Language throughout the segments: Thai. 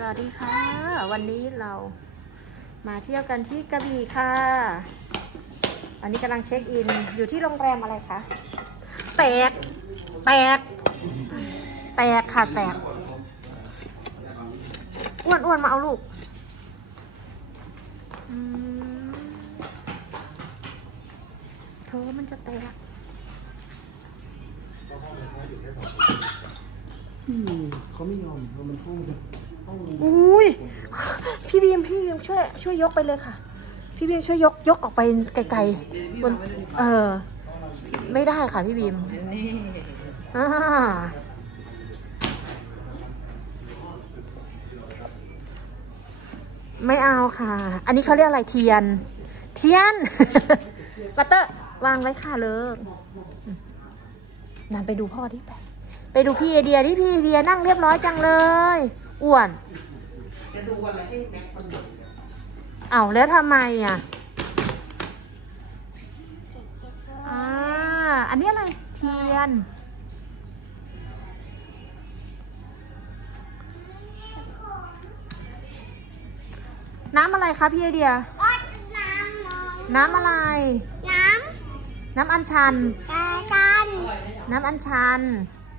สวัสดีค่ะ วันนี้เรามาเที่ยวกันที่กระบี่ค่ะ อันนี้กำลังเช็คอินอยู่ที่โรงแรมอะไรคะ แตก แตก แตกค่ะแตก อ้วนอ้วนมาเอาลูก เธอมันจะแตกเขาไม่ยอมเพราะมันห้อง อุ้ยพี่บีมพี่บีมช่วยช่วยยกไปเลยค่ะ พี่บีมช่วยยกยกออกไปไกลๆบนเออ ไม่ได้ค่ะพี่บีมนี่อ่าไม่เอาค่ะ อันนี้เขาเรียกอะไรเทียน เทียนบัตเตอร์วางไว้ค่ะเลยนั่นไปดูพ่อดิไป ไปดูพี่ไอเดียดิพี่ไอเดียนั่งเรียบร้อยจังเลย อ้วน จะดูอะไรให้แม็กคนเดียวเอาแล้วทำไมอะอ่าอันนี้อะไร เทียน น้ำอะไรคะพี่ไอเดียวัดน้ำน้องน้ำอะไร น้น้ำอัญชันำตาดันน้ำอัญชัน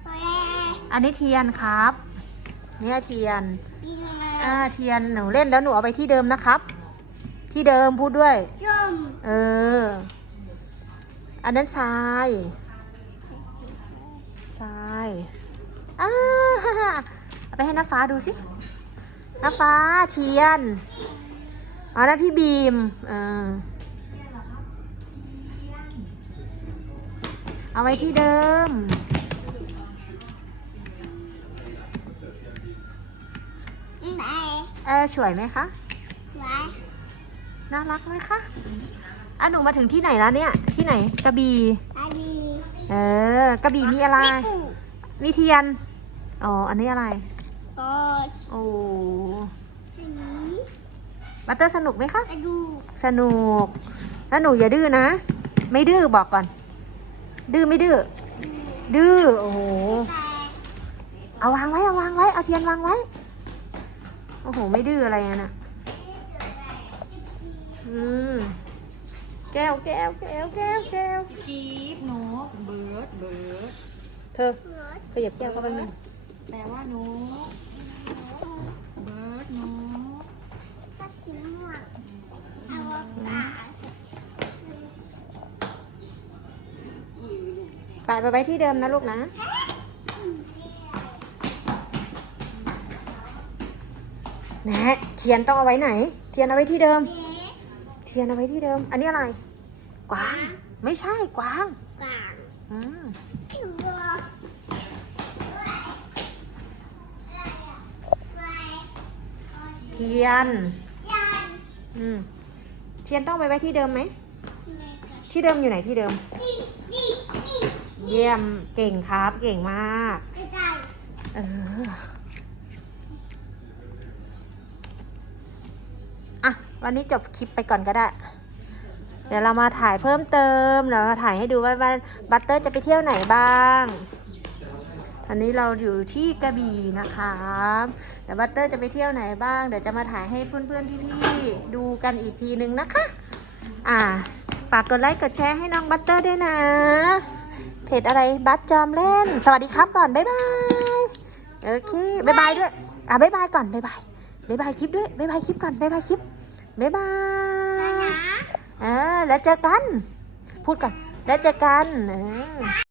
แหวอันนี้เทียนครับ เนี่ยเทียนบินมาอ่าเทียนหนูเล่นแล้วหนูเอาไปที่เดิมนะครับ ที่เดิมพูดด้วยจมเออ อันนั้นทรายทรายอ่าเอาไปให้น้าฟ้าดูสิน้าฟ้าเทียนอ๋อนั่นพี่บีมเออเอาไว้ที่เดิม ออสวยไหมคะไหวน่ารักไหมคะอะหนูมาถึงที่ไหนแล้วเนี่ย ที่ไหนกระบี่อันนี้เออกระบี่มีอะไรนี่กูมีเทียน อ๋อ อันนี้อะไรกดโอ้อันนี้บัตเตอร์สนุกไหมคะกระดูกสนุก แล้วหนูอย่าดื้อนะ ไม่ดื้อบอกก่อน ดื้อไม่ดื้อ ดื้อ โอ้โหแต่เอาวางไว้ เอาวางไว้ เอาเทียนวางไว้โอ้โห ไม่ดื้ออะไรอะน่ะ อืม แก้วแก้วแก้วแก้วแก้วกีบนกเบิร์ดเบิร์ดเธอเกิดขยับแก้วเข้าไปหน่อยแปลว่านกเบิร์ดนกสักสีม่วงอวกาศไปไปไว้ที่เดิมนะลูกนะ นะเทียนต้องเอาไว้ไหน เทียนเอาไว้ที่เดิมเล็กเทียนเอาไว้ที่เดิม อันนี้อะไร กวาง ไม่ใช่กวางกลางอืมผิวบัวเทียนยันอืม เทียนต้องไปไว้ที่เดิมไหมเล็กอะที่เดิมอยู่ไหนที่เดิมนี่นี่นี่เยี่ยม เก่งครับ เก่งมากกระต่ายเออ วันนี้จบคลิปไปก่อนก็ได้ เดี๋ยวเรามาถ่ายเพิ่มเติมเดี๋ยวเราถ่ายให้ดูว่าว่าบัตเตอร์จะไปเที่ยวไหนบ้างอันนี้เราอยู่ที่กระบี่นะครับเดี๋ยวบัตเตอร์จะไปเที่ยวไหนบ้าง เดี๋ยวจะมาถ่ายให้เพื่อนๆพี่ๆดูกันอีกทีนึงนะคะ อ่า ฝากกดไลค์กดแชร์ให้น้องบัตเตอร์ด้วยนะ เพจอะไรบัตจอมเล่น สวัสดีครับก่อน บ๊ายบาย โอเค บ๊ายบายด้วย อะบ๊ายบายก่อน บ๊ายบาย บ๊ายบายคลิปด้วย บ๊ายบายคลิปก่อน บ๊ายบายคลิป บ๊ายบายนะเออแล้วเจอกัน พูดก่อนแล้วเจอกันเออ